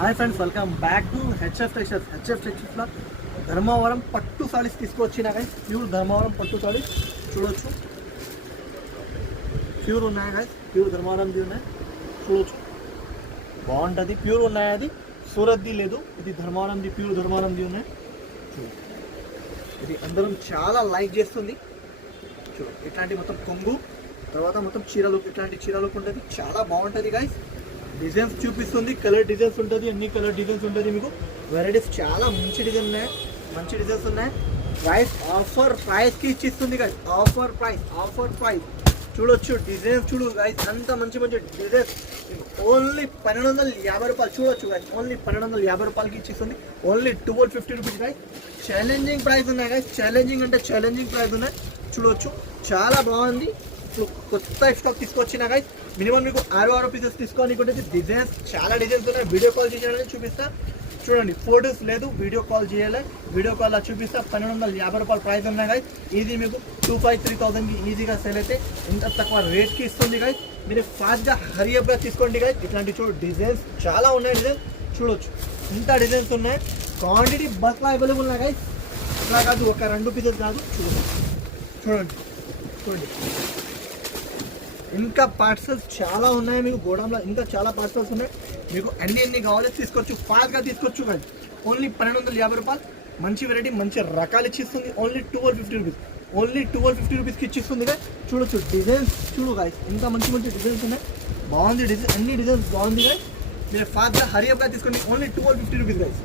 Hi friends, welcome back to HF టెక్స్టైల్స్లో ధర్మవరం పట్టు సారీస్ తీసుకొచ్చినా గైస్. ప్యూర్ ధర్మవరం పట్టు సారీస్ చూడొచ్చు. ప్యూర్ ఉన్నాయి గైస్, ప్యూర్ ధర్మవరంది ఉన్నాయి చూడొచ్చు. బాగుంటుంది, ప్యూర్ ఉన్నాయి. అది సూరత్ది లేదు, ఇది ధర్మవరంది, ప్యూర్ ధర్మవరంది ఉన్నాయి చూడొచ్చు. ఇది అందరం చాలా లైక్ చేస్తుంది చూడండి. ఇట్లాంటి మొత్తం కొంగు తర్వాత మొత్తం చీరలు, ఇట్లాంటి చీరలకు ఉంటుంది, చాలా బాగుంటుంది గైస్. డిజైన్స్ చూపిస్తుంది, కలర్ డిజైన్స్ ఉంటుంది, అన్ని కలర్ డిజైన్స్ ఉంటుంది. మీకు వెరైటీస్ చాలా మంచి డిజైన్ ఉన్నాయి, మంచి డిజైన్స్ ఉన్నాయి. ప్రైస్ ఆఫర్ ప్రైస్కి ఇచ్చిస్తుంది గైస్. ఆఫర్ ప్రైస్ చూడొచ్చు. డిజైన్స్ చూడు గైస్, అంత మంచి మంచి డిజైన్స్. ఓన్లీ 1250 రూపాయలు చూడొచ్చు గైస్. ఓన్లీ 1250 రూపాయలకి ఇచ్చిస్తుంది. Only 1250 rupees guys. Challenging price ఉన్నాయి గైస్. ఛాలెంజింగ్ అంటే ఛాలెంజింగ్ ప్రైస్ ఉన్నాయి చూడొచ్చు. చాలా బాగుంది. ఇప్పుడు కొత్త స్టాక్ తీసుకొచ్చినా గైస్. మినిమం మీకు 6 పీసెస్ తీసుకోవాలనుకుంటే డిజైన్స్ చాలా డిజైన్స్ ఉన్నాయి. వీడియో కాల్ చేయాలని చూపిస్తా చూడండి. ఫోటోస్ లేదు, వీడియో కాల్ చేయాలి. వీడియో కాల్ చూపిస్తా. 1250 రూపాయలు ప్రైస్ ఉన్నాయి గైస్. ఇది మీకు 2500-3000కి ఈజీగా సేల్ అయితే ఇంత తక్కువ రేట్కి ఇస్తుంది గైస్. మీరు ఫాస్ట్గా హరియప్గా తీసుకోండి గైస్. ఇట్లాంటి చూడు డిజైన్స్ చాలా ఉన్నాయి. డిజైన్స్ చూడొచ్చు, ఇంత డిజైన్స్ ఉన్నాయి. క్వాంటిటీ బస్లో అవైలబుల్ ఉన్నాయి గైస్. అట్లా కాదు, ఒక 2 పీసెస్ కాదు. చూడండి ఇంకా పార్సల్స్ చాలా ఉన్నాయి మీకు గోడౌన్లో. ఇంకా చాలా పార్సల్స్ ఉన్నాయి. మీకు అన్ని కావాలి తీసుకోవచ్చు, ఫాస్ట్గా తీసుకోవచ్చు కానీ. ఓన్లీ 1250 రూపాయలు. మంచి వెరైటీ, మంచి రకాలు ఇచ్చిస్తుంది. Only 1250 rupees. ఓన్లీ 1250 రూపీస్కి ఇచ్చిస్తుంది కదా. చూడొచ్చు డిజైన్స్ చూడు గాయస్, ఇంకా మంచి మంచి డిజైన్స్ ఉన్నాయి. బాగుంది డిజైన్, అన్ని డిజైన్స్ బాగుంది గాయస్. మీరు ఫాస్ట్గా హరియప్గా తీసుకోండి. Only 1250 rupees guys.